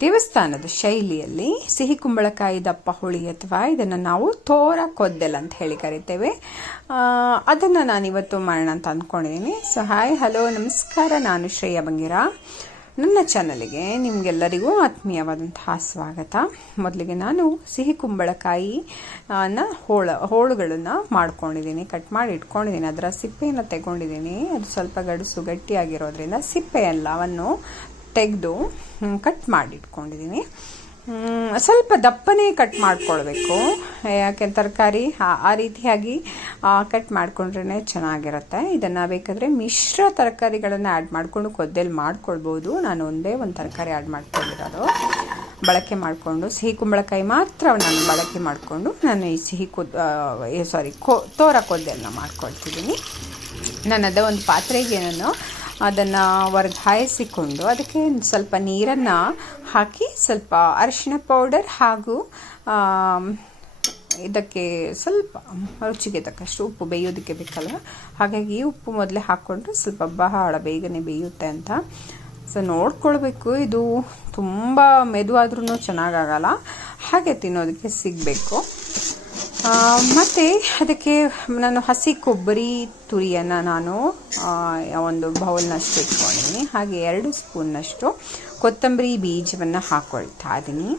ದೇವಸ್ಥಾನದ ಶೈಲಿಯಲ್ಲಿ ಸಿಹಿ ಕುಂಬಳಕಾಯಿ ದಪ್ಪ ಹುಳಿ ಅಥವಾ ಇದನ್ನು ನಾವು ತೋರ ಕೊದ್ದೆಲ್ ಅಂತ ಹೇಳಿ ಕರಿತೇವೆ. ಅದನ್ನು ನಾನು ಇವತ್ತು ಮಾಡೋಣ ಅಂತ ಅಂದ್ಕೊಂಡಿದ್ದೀನಿ ಸೊ ಹಾಯ್ ಹಲೋ ನಮಸ್ಕಾರ. ನಾನು ಶ್ರೇಯಾ ಬಂಗಿರ. ನನ್ನ ಚಾನಲಿಗೆ ನಿಮಗೆಲ್ಲರಿಗೂ ಆತ್ಮೀಯವಾದಂತಹ ಸ್ವಾಗತ. ಮೊದಲಿಗೆ ನಾನು ಸಿಹಿ ಕುಂಬಳಕಾಯಿ ನ ಹೋಳ, ಹೋಳುಗಳನ್ನು ಮಾಡ್ಕೊಂಡಿದ್ದೀನಿ ಕಟ್ ಮಾಡಿ ಇಟ್ಕೊಂಡಿದ್ದೀನಿ ಅದರ ಸಿಪ್ಪೆಯನ್ನು ತಗೊಂಡಿದ್ದೀನಿ ಅದು ಸ್ವಲ್ಪ ಗಡುಸು ಗಟ್ಟಿಯಾಗಿರೋದ್ರಿಂದ ಸಿಪ್ಪೆ ಎಲ್ಲವನ್ನು ತೆಗೆದು ಕಟ್ ಮಾಡಿಟ್ಕೊಂಡಿದ್ದೀನಿ ಸ್ವಲ್ಪ ದಪ್ಪನೇ ಕಟ್ ಮಾಡ್ಕೊಳ್ಬೇಕು. ಯಾಕೆ ತರಕಾರಿ, ಆ ರೀತಿಯಾಗಿ ಕಟ್ ಮಾಡಿಕೊಂಡ್ರೇ ಚೆನ್ನಾಗಿರುತ್ತೆ. ಇದನ್ನು ಬೇಕಾದರೆ ಮಿಶ್ರ ತರಕಾರಿಗಳನ್ನು ಆ್ಯಡ್ ಮಾಡಿಕೊಂಡು ಕೊದ್ದೆಲ್ಲಿ ಮಾಡ್ಕೊಳ್ಬೋದು. ನಾನು ಒಂದೇ ಒಂದು ತರಕಾರಿ ಆ್ಯಡ್ ಮಾಡ್ಕೊಂಡಿರೋದು. ಬಳಕೆ ಮಾಡಿಕೊಂಡು, ಸಿಹಿ ಕುಂಬಳಕಾಯಿ ಮಾತ್ರ ನಾನು ಬಳಕೆ ಮಾಡಿಕೊಂಡು, ನಾನು ಈ ಸಿಹಿ ಕುದ್ ಸಾರಿ ಕೋ, ತೋರ ಕೊದ್ದೆಲ್ಲ ಮಾಡ್ಕೊಳ್ತಿದ್ದೀನಿ ನಾನು ಅದೇ ಒಂದು ಪಾತ್ರೆಗೆ ನಾನು ಅದನ್ನು ವರ್ಗಾಯಿಸಿಕೊಂಡು ಅದಕ್ಕೆ ಸ್ವಲ್ಪ ನೀರನ್ನು ಹಾಕಿ ಸ್ವಲ್ಪ ಅರಿಶಿಣ ಪೌಡರ್ ಹಾಗೂ ಇದಕ್ಕೆ ಸ್ವಲ್ಪ ರುಚಿಗೆ ತಕ್ಕಷ್ಟು ಉಪ್ಪು ಬೇಯೋದಕ್ಕೆ ಬೇಕಲ್ಲ ಹಾಗಾಗಿ ಉಪ್ಪು ಮೊದಲೇ ಹಾಕ್ಕೊಂಡ್ರೆ ಸ್ವಲ್ಪ ಬಹಳ ಬೇಗನೆ ಬೇಯುತ್ತೆ ಅಂತ. ಸೊ, ನೋಡ್ಕೊಳ್ಬೇಕು. ಇದು ತುಂಬ ಮೆದುವಾದ್ರೂ ಚೆನ್ನಾಗಾಗಲ್ಲ. ಹಾಗೆ ತಿನ್ನೋದಕ್ಕೆ ಸಿಗಬೇಕು. ಮತ್ತು ಅದಕ್ಕೆ ನಾನು ಹಸಿ ಕೊಬ್ಬರಿ ತುರಿಯನ್ನು ನಾನು ಒಂದು ಬೌಲ್ನಷ್ಟು ಇಟ್ಕೊಂಡಿದ್ದೀನಿ. ಹಾಗೆ ಎರಡು ಸ್ಪೂನ್ನಷ್ಟು ಕೊತ್ತಂಬರಿ ಬೀಜವನ್ನು ಹಾಕ್ಕೊಳ್ತಾ ಇದ್ದೀನಿ.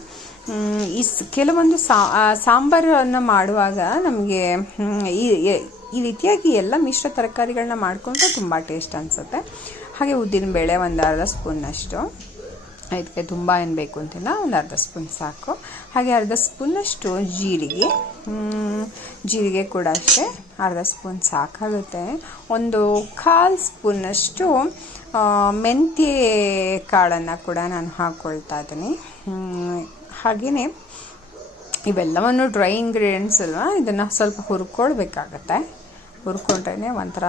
ಈ ಕೆಲವೊಂದು ಸಾಂಬಾರನ್ನು ಮಾಡುವಾಗ ನಮಗೆ ಈ ರೀತಿಯಾಗಿ ಎಲ್ಲ ಮಿಶ್ರ ತರಕಾರಿಗಳನ್ನ ಮಾಡಿಕೊಂಡ್ರೆ ತುಂಬ ಟೇಸ್ಟ್ ಅನಿಸುತ್ತೆ. ಹಾಗೆ ಉದ್ದಿನ ಬೇಳೆ ಒಂದು ಅರ್ಧ ಸ್ಪೂನ್ನಷ್ಟು ಇದಕ್ಕೆ ತುಂಬ ಏನು ಬೇಕು ಅಂತಿಲ್ಲ ಒಂದು ಅರ್ಧ ಸ್ಪೂನ್ ಸಾಕು. ಹಾಗೆ ಅರ್ಧ ಸ್ಪೂನ್ನಷ್ಟು ಜೀರಿಗೆ ಜೀರಿಗೆ ಕೂಡ ಅಷ್ಟೇ. ಅರ್ಧ ಸ್ಪೂನ್ ಸಾಕಾಗುತ್ತೆ. ಒಂದು ಕಾಲು ಸ್ಪೂನಷ್ಟು ಮೆಂತ್ಯ ಕಾಳನ್ನು ಕೂಡ ನಾನು ಹಾಕ್ಕೊಳ್ತಾ ಇದ್ದೀನಿ. ಹಾಗೆಯೇ ಇವೆಲ್ಲವನ್ನು ಡ್ರೈ ಇಂಗ್ರೀಡಿಯೆಂಟ್ಸ್ ಅಲ್ವಾ, ಇದನ್ನು ಸ್ವಲ್ಪ ಹುರ್ಕೊಳ್ಬೇಕಾಗತ್ತೆ. ಹುರ್ಕೊಂಡ್ರೇ ಒಂಥರ,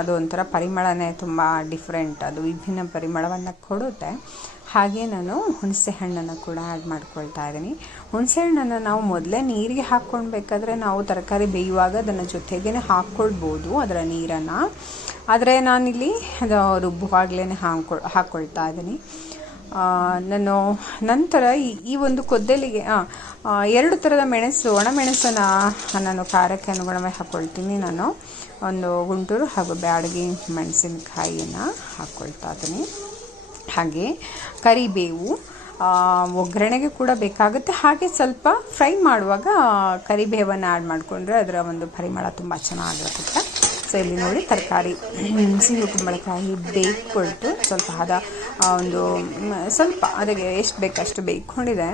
ಅದು ಒಂಥರ ಪರಿಮಳನೇ ತುಂಬ ಡಿಫ್ರೆಂಟ್ ಅದು ವಿಭಿನ್ನ ಪರಿಮಳವನ್ನು ಕೊಡುತ್ತೆ. ಹಾಗೆ ನಾನು ಹುಣಸೆ ಹಣ್ಣನ್ನು ಕೂಡ ಆ್ಯಡ್ ಮಾಡ್ಕೊಳ್ತಾ ಇದ್ದೀನಿ. ಹುಣಸೆ ಹಣ್ಣನ್ನು ನಾವು ಮೊದಲೇ ನೀರಿಗೆ ಹಾಕ್ಕೊಳ್ಬೇಕಾದ್ರೆ ನಾವು ತರಕಾರಿ ಬೇಯುವಾಗ ಅದನ್ನು ಜೊತೆಗೇ ಹಾಕ್ಕೊಳ್ಬೋದು ಅದರ ನೀರನ್ನು. ಆದರೆ ನಾನಿಲ್ಲಿ ಅದು ರುಬ್ಬುವಾಗಲೇ ಹಾಕ್ಕೊಳ್ ಹಾಕ್ಕೊಳ್ತಾ ಇದ್ದೀನಿ. ನಾನು ನಂತರ ಈ ಒಂದು ಕೊದ್ದಲಿಗೆ ಎರಡು ಥರದ ಮೆಣಸು, ಒಣಮೆಣಸನ್ನು ನಾನು ಖಾರಕ್ಕೆ ಅನುಗುಣವಾಗಿ ಹಾಕ್ಕೊಳ್ತೀನಿ ನಾನು. ಒಂದು ಗುಂಟೂರು ಹಾಗೂ ಬ್ಯಾಡಗಿ ಮೆಣಸಿನಕಾಯಿಯನ್ನು ಹಾಕ್ಕೊಳ್ತಾ ಇದ್ದೀನಿ. ಹಾಗೆ ಕರಿಬೇವು ಒಗ್ಗರಣೆಗೆ ಕೂಡ ಬೇಕಾಗುತ್ತೆ. ಹಾಗೆ ಸ್ವಲ್ಪ ಫ್ರೈ ಮಾಡುವಾಗ ಕರಿಬೇವನ್ನು ಆ್ಯಡ್ ಮಾಡಿಕೊಂಡ್ರೆ ಅದರ ಒಂದು ಪರಿಮಳ ತುಂಬ ಚೆನ್ನಾಗಿರುತ್ತೆ. ಸೊ ಇಲ್ಲಿ ನೋಡಿ ತರಕಾರಿ ಸಿಹಿ ಕುಂಬಳಕಾಯಿ ಬೇಯ್ಕೊಳ್ತು ಸ್ವಲ್ಪ ಹದ ಒಂದು ಸ್ವಲ್ಪ ಅದಕ್ಕೆ ಎಷ್ಟು ಬೇಕಷ್ಟು ಬೇಯ್ಕೊಂಡಿದೆ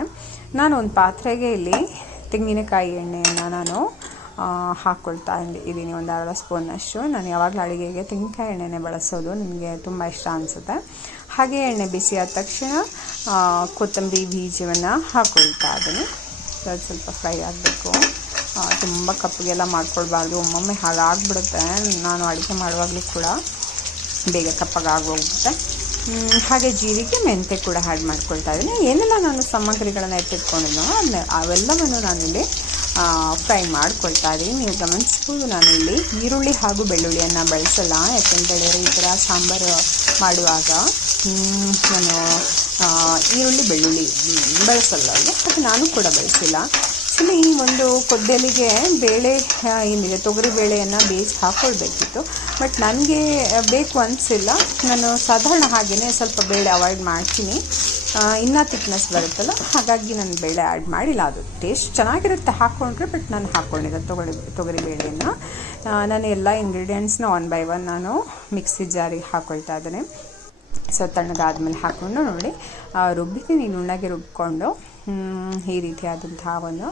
ನಾನು ಒಂದು ಪಾತ್ರೆಗೆ ಇಲ್ಲಿ ತೆಂಗಿನಕಾಯಿ ಎಣ್ಣೆಯನ್ನು ನಾನು ಹಾಕ್ಕೊಳ್ತಾ ಇದ್ದೀನಿ ಒಂದು ಅರ್ಧ ಸ್ಪೂನಷ್ಟು ನಾನು ಯಾವಾಗಲೂ ಅಡುಗೆಗೆ ತೆಂಗಿನಕಾಯಿ ಎಣ್ಣೆನೇ ಬಳಸೋದು. ನನಗೆ ತುಂಬ ಇಷ್ಟ ಅನಿಸುತ್ತೆ. ಹಾಗೆ ಎಣ್ಣೆ ಬಿಸಿ ಆದ ತಕ್ಷಣ ಕೊತ್ತಂಬರಿ ಬೀಜವನ್ನು ಹಾಕ್ಕೊಳ್ತಾ ಇದ್ದೀನಿ. ಸ್ವಲ್ಪ ಸ್ವಲ್ಪ ಫ್ರೈ ಆಗಬೇಕು. ತುಂಬ ಕಪ್ಪಿಗೆಲ್ಲ ಮಾಡ್ಕೊಳ್ಬಾರ್ದು. ಒಮ್ಮೊಮ್ಮೆ ಹಾಳಾಗ್ಬಿಡುತ್ತೆ. ನಾನು ಅಡುಗೆ ಮಾಡುವಾಗಲೂ ಕೂಡ ಬೇಗ ಕಪ್ಪಗಾಗೋಗುತ್ತೆ ಹಾಗೆ ಜೀರಿಗೆ ಮೆಂತೆ ಕೂಡ ಆ್ಯಡ್ ಮಾಡ್ಕೊಳ್ತಾ ಇದ್ದೀನಿ. ಏನೆಲ್ಲ ನಾನು ಸಾಮಗ್ರಿಗಳನ್ನು ಎತ್ತಿಟ್ಕೊಂಡಿದ್ದೋ ಅದನ್ನ ಅವೆಲ್ಲವನ್ನು ನಾನಿಲ್ಲಿ ಫ್ರೈ ಮಾಡ್ಕೊಳ್ತಾ ಇದ್ದೀನಿ. ನೀವು ಗಮನಿಸ್ಬೋದು ನಾನು ಇಲ್ಲಿ ಈರುಳ್ಳಿ ಹಾಗೂ ಬೆಳ್ಳುಳ್ಳಿಯನ್ನು ಬಳಸಲ್ಲ. ಯಾಕೆಂತೇಳಿದ್ರೆ ಈ ಥರ ಸಾಂಬಾರು ಮಾಡುವಾಗ ನಾನು ಈರುಳ್ಳಿ, ಬೆಳ್ಳುಳ್ಳಿ ಬಳಸಲ್ಲ. ಅದು ನಾನು ಕೂಡ ಬಳಸಿಲ್ಲ. ಆ್ಯಕ್ಚುಲಿ ಒಂದು ಕೊದ್ದಲಿಗೆ ಬೇಳೆ ಏನಿದೆ, ತೊಗರಿ ಬೇಳೆಯನ್ನು ಬೇಯಿಸಿ ಹಾಕ್ಕೊಳ್ಬೇಕಿತ್ತು ಬಟ್ ನನಗೆ ಬೇಕು ಅನಿಸಿಲ್ಲ. ನಾನು ಸಾಧಾರಣ ಹಾಗೆಯೇ ಸ್ವಲ್ಪ ಬೇಳೆ ಅವಾಯ್ಡ್ ಮಾಡ್ತೀನಿ. ಇನ್ನೂ ತಿಕ್ನೆಸ್ ಬರುತ್ತಲ್ಲ, ಹಾಗಾಗಿ ನಾನು ಬೇಳೆ ಆ್ಯಡ್ ಮಾಡಿಲ್ಲ. ಅದು ಟೇಸ್ಟ್ ಚೆನ್ನಾಗಿರುತ್ತೆ ಹಾಕ್ಕೊಂಡ್ರೆ ಬಟ್ ನಾನು ಹಾಕ್ಕೊಂಡಿದ್ದೆ ತೊಗರಿ ತೊಗರಿ ಬೇಳೆಯನ್ನು. ನಾನು ಎಲ್ಲ ಇಂಗ್ರೀಡಿಯೆಂಟ್ಸ್ನ ಒನ್ ಬೈ ಒನ್ ನಾನು ಮಿಕ್ಸಿ ಜಾರಿಗೆ ಹಾಕ್ಕೊಳ್ತಾ ಇದ್ದೇನೆ. ಸೊ ತಣ್ಣಗಾದ್ಮೇಲೆ ಹಾಕ್ಕೊಂಡು ನೋಡಿ. ರುಬ್ಬಿದ್ದೀನಿ ನುಣ್ಣಗೆ ರುಬ್ಕೊಂಡು. ಈ ರೀತಿಯಾದಂತಹ ಒಂದು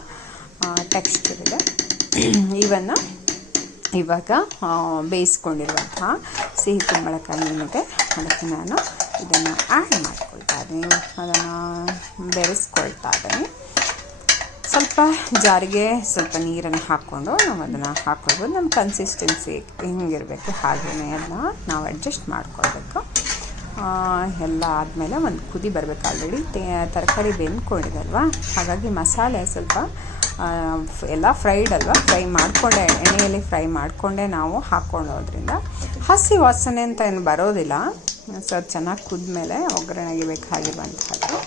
ಟೆಕ್ಸ್ಚರ್ ಇದೆ. ಇವನ್ನು ಇವಾಗ ಬೇಯಿಸ್ಕೊಂಡಿರುವಂತಹ ಸಿಹಿ ಕುಂಬಳಕಾಯಿ ಏನಿದೆ ಅದಕ್ಕೆ ನಾನು ಇದನ್ನು ಆ್ಯಡ್ ಮಾಡ್ಕೊಳ್ತಾ ಇದ್ದೀನಿ. ಅದನ್ನು ಬೆರೆಸ್ಕೊಳ್ತಾ ಇದ್ದೀನಿ. ಸ್ವಲ್ಪ ಜಾರಿಗೆ ಸ್ವಲ್ಪ ನೀರನ್ನು ಹಾಕ್ಕೊಂಡು ನಾವು ಅದನ್ನು ಹಾಕ್ಕೊಳ್ಬೋದು. ನಮ್ಮ ಕನ್ಸಿಸ್ಟೆನ್ಸಿ ಹೆಂಗಿರಬೇಕು ಹಾಗೆಯೇ ಅದನ್ನ ನಾವು ಅಡ್ಜಸ್ಟ್ ಮಾಡ್ಕೊಳ್ಬೇಕು. ಎಲ್ಲ ಆದಮೇಲೆ ಒಂದು ಕುದಿ ಬರಬೇಕು ಆಲ್ರೆಡಿ ತರಕಾರಿ ಬೆಂದ್ಕೊಂಡಿದಲ್ವಾ ಹಾಗಾಗಿ ಮಸಾಲೆ ಸ್ವಲ್ಪ ಎಲ್ಲ ಫ್ರೈಡ್ ಅಲ್ವಾ? ಫ್ರೈ ಮಾಡಿಕೊಂಡೆ, ಎಣ್ಣೆಯಲ್ಲಿ ಫ್ರೈ ಮಾಡಿಕೊಂಡೆ ನಾವು ಹಾಕ್ಕೊಂಡೋದ್ರಿಂದ ಹಸಿ ವಾಸನೆ ಅಂತ ಏನು ಬರೋದಿಲ್ಲ. ಸೊ ಚೆನ್ನಾಗಿ ಕುದ್ಮೇಲೆ ಒಗ್ಗರಣೆಗೆ ಬೇಕಾಗಿರುವಂಥದ್ದು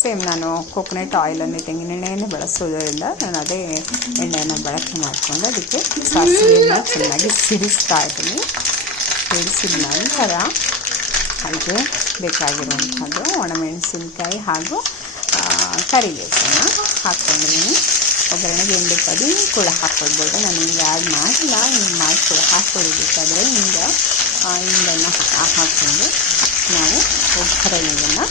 ಸೇಮ್ ನಾನು ಕೋಕೋನಟ್ ಆಯಿಲನ್ನು ತೆಂಗಿನೆಣ್ಣೆಯನ್ನೇ ಬಳಸೋದ್ರಿಂದ ನಾನು ಅದೇ ಎಣ್ಣೆಯನ್ನು ಬಳಕೆ ಮಾಡಿಕೊಂಡು ಅದಕ್ಕೆ ಸಾಸಿವೆಯನ್ನು ಚೆನ್ನಾಗಿ ಸಿಡಿಸ್ತಾ ಇದ್ದೀನಿ. ಸಿಡಿಸಿದ ನಂತರ ಅದಕ್ಕೆ ಬೇಕಾಗಿರುವಂಥದ್ದು ಒಣಮೆಣಸಿನ್ಕಾಯಿ ಹಾಗೂ ಆ, ಕರಿಬೇಸನ್ನು ಹಾಕ್ಕೊಂಡಿದ್ದೀನಿ. ಒಗ್ಗರಣೆಗೆ ಎಂದು ಪಡಿ ಕೂಡ ಹಾಕ್ಕೊಳ್ಬೋದು. ನಾನು ನಿಮಗೆ ಆ್ಯಡ್ ಮಾಡಿಲ್ಲ. ನೀವು ಮಾಡಿ ಕೂಡ ಹಾಕ್ಕೊಳ್ಬೇಕಾದ್ರೆ ಹಿಂಗೆ ಹಿಂಗನ್ನು ಹಾಕ್ಕೊಂಡು ನಾವು ಒಗ್ಗರಣೆಯನ್ನು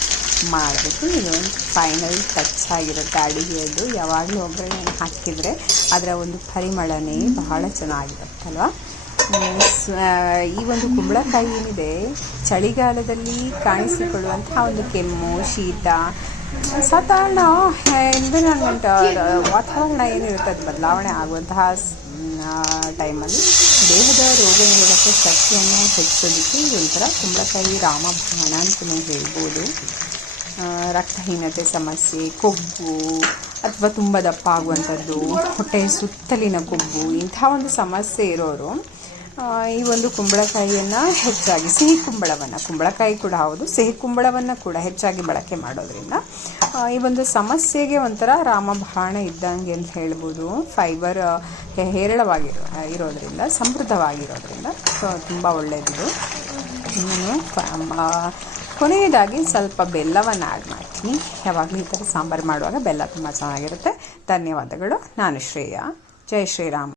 ಮಾಡಬೇಕು. ಇದು ಒಂದು ಫೈನಲ್ ಟಚ್ ಆಗಿರುತ್ತೆ ಅಡುಗೆಯದು ಯಾವಾಗಲೂ ಒಗ್ಗರಣೆಯನ್ನು ಹಾಕಿದರೆ ಅದರ ಒಂದು ಪರಿಮಳನೇ ಬಹಳ ಚೆನ್ನಾಗಿರುತ್ತಲ್ವ? ಈ ಒಂದು ಕುಂಬಳಕಾಯಿ ಏನಿದೆ, ಚಳಿಗಾಲದಲ್ಲಿ ಕಾಣಿಸಿಕೊಳ್ಳುವಂತಹ ಒಂದು ಕೆಮ್ಮು, ಶೀತ, ಸಾಧಾರಣ ಎನ್ವಿರಾನ್ಮೆಂಟ್ ವಾತಾವರಣ ಏನಿರುತ್ತೆ ಅದು ಬದಲಾವಣೆ ಆಗುವಂತಹ ಟೈಮಲ್ಲಿ ದೇಹದ ರೋಗ ನಿರೋಧಕ ಶಕ್ತಿಯನ್ನು ಹೆಚ್ಚಿಸೋದಕ್ಕೆ ಇದೊಂಥರ ಕುಂಬಳಕಾಯಿ ರಾಮಬಾಣ ಅಂತಲೇ ಹೇಳ್ಬೋದು. ರಕ್ತಹೀನತೆ ಸಮಸ್ಯೆ, ಕೊಬ್ಬು, ಅಥವಾ ತುಂಬ ದಪ್ಪ ಆಗುವಂಥದ್ದು, ಹೊಟ್ಟೆ ಸುತ್ತಲಿನ ಕೊಬ್ಬು ಇಂಥ ಒಂದು ಸಮಸ್ಯೆ ಇರೋರು ಈ ಒಂದು ಕುಂಬಳಕಾಯಿಯನ್ನು ಹೆಚ್ಚಾಗಿ ಸಿಹಿ ಕುಂಬಳವನ್ನು. ಕುಂಬಳಕಾಯಿ ಕೂಡ ಹೌದು, ಸಿಹಿ ಕುಂಬಳವನ್ನು ಕೂಡ ಹೆಚ್ಚಾಗಿ ಬಳಕೆ ಮಾಡೋದ್ರಿಂದ ಈ ಒಂದು ಸಮಸ್ಯೆಗೆ ಒಂಥರ ರಾಮಬಾಣ ಇದ್ದಂಗೆ ಅಂತ ಹೇಳ್ಬೋದು. ಫೈಬರ್ ಹೇರಳವಾಗಿರೋ ಇರೋದ್ರಿಂದ, ಸಮೃದ್ಧವಾಗಿರೋದ್ರಿಂದ, ಸೊ, ತುಂಬ ಒಳ್ಳೆಯದಿದು ಕೊನೆಯದಾಗಿ ಸ್ವಲ್ಪ ಬೆಲ್ಲವನ್ನು ಆ್ಯಡ್ ಮಾಡ್ತೀನಿ. ಯಾವಾಗಲೂ ಈ ಥರ ಸಾಂಬಾರು ಮಾಡುವಾಗ ಬೆಲ್ಲ ತುಂಬ ಚೆನ್ನಾಗಿರುತ್ತೆ. ಧನ್ಯವಾದಗಳು. ನಾನು ಶ್ರೇಯಾ. ಜೈ ಶ್ರೀರಾಮ್.